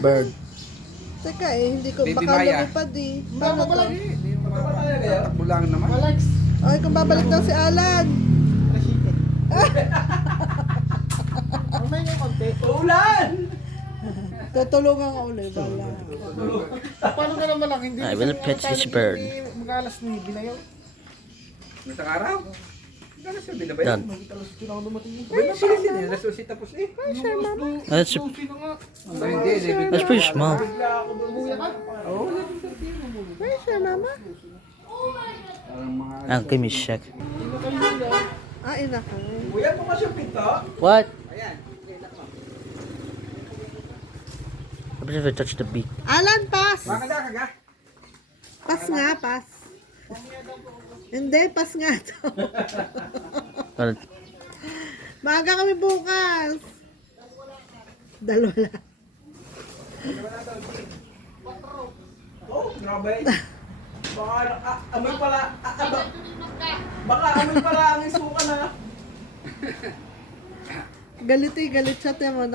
Bird. Teka hindi ko, Baby baka Maya. lumipad eh. Paano to? Tatakbo lang naman. Ay, kung babalik daw si Alan. Ulan! Tutulungan ka ulit, bala. Paano ka naman lang? Hindi I will fetch this bird. Mag-alas ni binayaw. Isang araw? Gano'n sabi na ba Done. yun? Alas tinawag dumating yun. Ay, sige. Alas 12 tapos eh. That's, Susi na nga. Ay, hindi. that's pretty small. Bigla ako bumuya ka. Oo. Where's your mama? Parang mga... Ah, give me a check. Hindi ka luya. Ah, ina ka. Kuya, bukas yung pinto. What? Ayan. What if I touch the beak? Alan, pass! Baka ka ka. Pass nga, pass. Hindi, pass nga to. Well, Maaga kami bukas. Dalawa lang. Oh, grabe. Baka amoy pala. Baka amoy pala ang isuka na. Galit siya, tiyan mo,